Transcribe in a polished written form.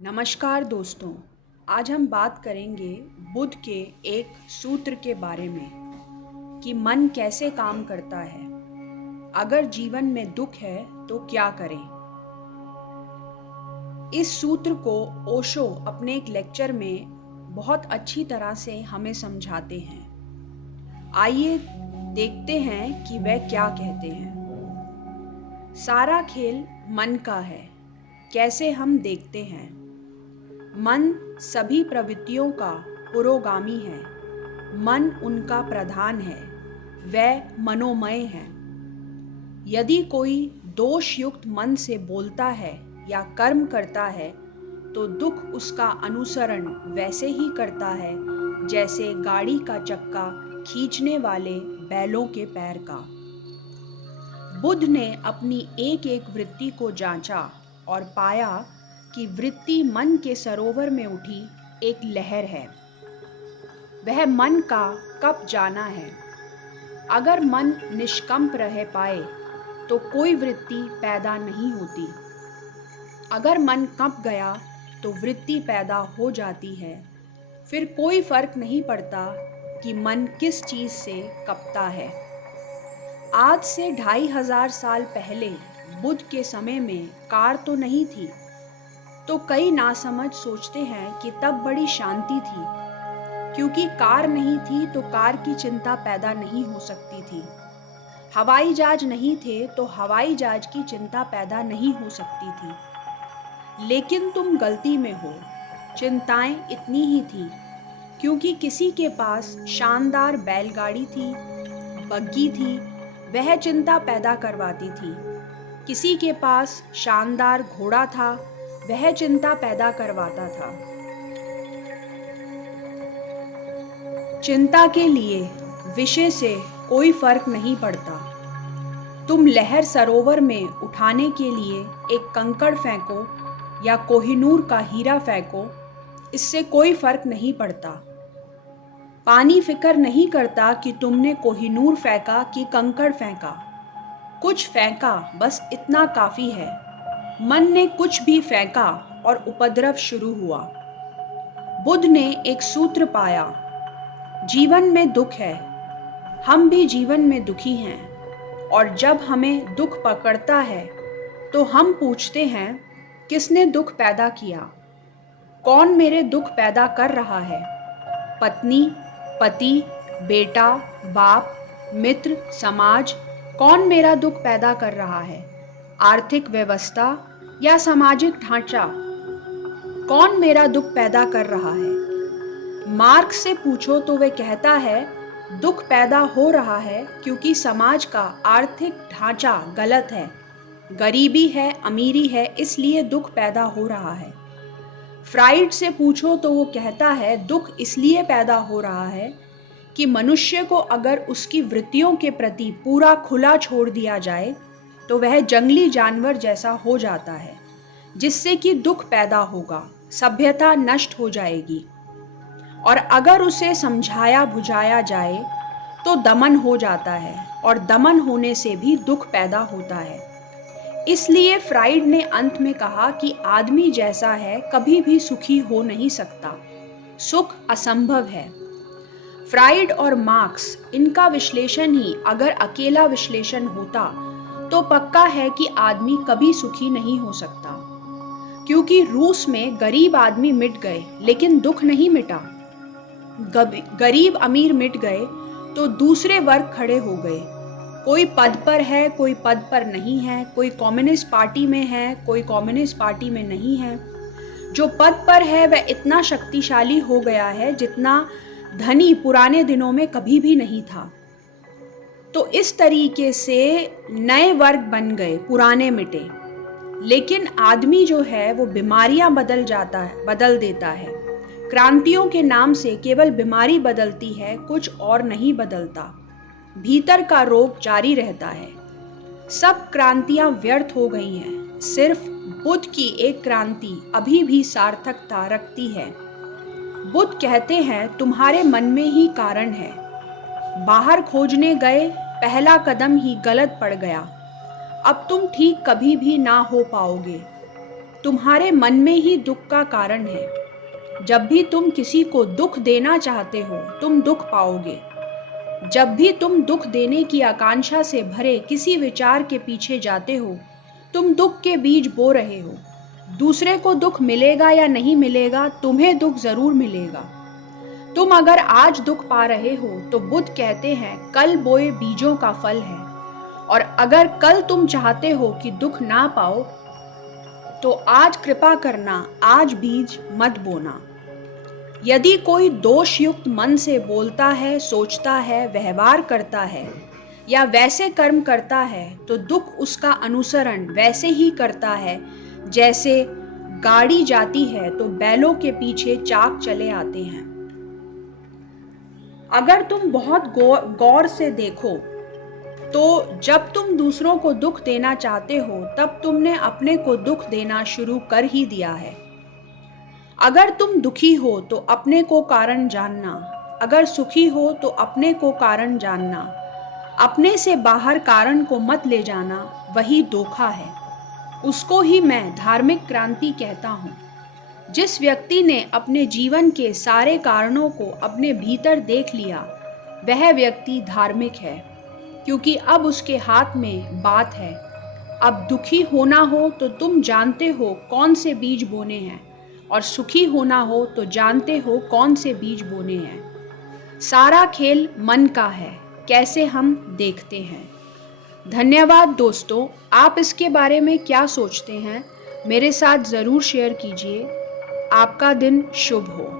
नमस्कार दोस्तों। आज हम बात करेंगे बुद्ध के एक सूत्र के बारे में कि मन कैसे काम करता है। अगर जीवन में दुख है तो क्या करें। इस सूत्र को ओशो अपने एक लेक्चर में बहुत अच्छी तरह से हमें समझाते हैं। आइए देखते हैं कि वह क्या कहते हैं। सारा खेल मन का है, कैसे हम देखते हैं। मन सभी प्रवृत्तियों का पुरोगामी है। मन उनका प्रधान है, वह मनोमय है। यदि कोई दोष युक्त मन से बोलता है या कर्म करता है तो दुख उसका अनुसरण वैसे ही करता है जैसे गाड़ी का चक्का खींचने वाले बैलों के पैर का। बुद्ध ने अपनी एक एक वृत्ति को जांचा और पाया कि वृत्ति मन के सरोवर में उठी एक लहर है। वह मन का कब जाना है। अगर मन निष्कंप रह पाए तो कोई वृत्ति पैदा नहीं होती। अगर मन कंप गया तो वृत्ति पैदा हो जाती है। फिर कोई फर्क नहीं पड़ता कि मन किस चीज़ से कँपता है। आज से 2500 साल पहले बुद्ध के समय में कार तो नहीं थी, तो कई नासमझ सोचते हैं कि तब बड़ी शांति थी। क्योंकि कार नहीं थी तो कार की चिंता पैदा नहीं हो सकती थी। हवाई जहाज नहीं थे तो हवाई जहाज की चिंता पैदा नहीं हो सकती थी। लेकिन तुम गलती में हो, चिंताएं इतनी ही थी क्योंकि किसी के पास शानदार बैलगाड़ी थी, बग्गी थी, वह चिंता पैदा करवाती थी। किसी के पास शानदार घोड़ा था, वह चिंता पैदा करवाता था। चिंता के लिए विषय से कोई फर्क नहीं पड़ता। तुम लहर सरोवर में उठाने के लिए एक कंकड़ फेंको या कोहिनूर का हीरा फेंको, इससे कोई फर्क नहीं पड़ता। पानी फिक्र नहीं करता कि तुमने कोहिनूर फेंका कि कंकड़ फेंका। कुछ फेंका, बस इतना काफ़ी है। मन ने कुछ भी फेंका और उपद्रव शुरू हुआ। बुद्ध ने एक सूत्र पाया, जीवन में दुख है, हम भी जीवन में दुखी हैं। और जब हमें दुख पकड़ता है तो हम पूछते हैं, किसने दुख पैदा किया? कौन मेरे दुख पैदा कर रहा है? पत्नी, पति, बेटा, बाप, मित्र, समाज, कौन मेरा दुख पैदा कर रहा है? आर्थिक व्यवस्था या सामाजिक ढांचा, कौन मेरा दुख पैदा कर रहा है? मार्क्स से पूछो तो वह कहता है, दुख पैदा हो रहा है क्योंकि समाज का आर्थिक ढांचा गलत है। गरीबी है, अमीरी है, इसलिए दुख पैदा हो रहा है। फ्राइड से पूछो तो वो कहता है, दुख इसलिए पैदा हो रहा है कि मनुष्य को अगर उसकी वृत्तियों के प्रति पूरा खुला छोड़ दिया जाए तो वह जंगली जानवर जैसा हो जाता है, जिससे कि दुख पैदा होगा, सभ्यता नष्ट हो जाएगी। और अगर उसे समझाया बुझाया जाए तो दमन हो जाता है और दमन होने से भी दुख पैदा होता है। इसलिए फ्राइड ने अंत में कहा कि आदमी जैसा है कभी भी सुखी हो नहीं सकता, सुख असंभव है। फ्राइड और मार्क्स, इनका विश्लेषण ही अगर अकेला विश्लेषण होता तो पक्का है कि आदमी कभी सुखी नहीं हो सकता। क्योंकि रूस में गरीब आदमी मिट गए लेकिन दुख नहीं मिटा। गरीब अमीर मिट गए तो दूसरे वर्ग खड़े हो गए। कोई पद पर है, कोई पद पर नहीं है, कोई कम्युनिस्ट पार्टी में है, कोई कम्युनिस्ट पार्टी में नहीं है। जो पद पर है वह इतना शक्तिशाली हो गया है जितना धनी पुराने दिनों में कभी भी नहीं था। तो इस तरीके से नए वर्ग बन गए, पुराने मिटे। लेकिन आदमी जो है वो बीमारियां बदल देता है। क्रांतियों के नाम से केवल बीमारी बदलती है, कुछ और नहीं बदलता। भीतर का रोग जारी रहता है। सब क्रांतियां व्यर्थ हो गई हैं, सिर्फ बुद्ध की एक क्रांति अभी भी सार्थकता रखती है। बुद्ध कहते हैं, तुम्हारे मन में ही कारण है। बाहर खोजने गए, पहला कदम ही गलत पड़ गया। अब तुम ठीक कभी भी ना हो पाओगे। तुम्हारे मन में ही दुख का कारण है। जब भी तुम किसी को दुख देना चाहते हो, तुम दुख पाओगे। जब भी तुम दुख देने की आकांक्षा से भरे किसी विचार के पीछे जाते हो, तुम दुख के बीज बो रहे हो। दूसरे को दुख मिलेगा या नहीं मिलेगा, तुम्हें दुख जरूर मिलेगा। तुम अगर आज दुख पा रहे हो तो बुद्ध कहते हैं कल बोए बीजों का फल है। और अगर कल तुम चाहते हो कि दुख ना पाओ तो आज कृपा करना, आज बीज मत बोना। यदि कोई दोषयुक्त मन से बोलता है, सोचता है, व्यवहार करता है या वैसे कर्म करता है तो दुख उसका अनुसरण वैसे ही करता है जैसे गाड़ी जाती है तो बैलों के पीछे चाक चले आते हैं। अगर तुम बहुत गौर से देखो तो जब तुम दूसरों को दुख देना चाहते हो तब तुमने अपने को दुख देना शुरू कर ही दिया है। अगर तुम दुखी हो तो अपने को कारण जानना, अगर सुखी हो तो अपने को कारण जानना। अपने से बाहर कारण को मत ले जाना, वही धोखा है। उसको ही मैं धार्मिक क्रांति कहता हूँ। जिस व्यक्ति ने अपने जीवन के सारे कारणों को अपने भीतर देख लिया, वह व्यक्ति धार्मिक है, क्योंकि अब उसके हाथ में बात है। अब दुखी होना हो तो तुम जानते हो कौन से बीज बोने हैं, और सुखी होना हो तो जानते हो कौन से बीज बोने हैं। सारा खेल मन का है, कैसे हम देखते हैं। धन्यवाद दोस्तों, आप इसके बारे में क्या सोचते हैं मेरे साथ ज़रूर शेयर कीजिए। आपका दिन शुभ हो।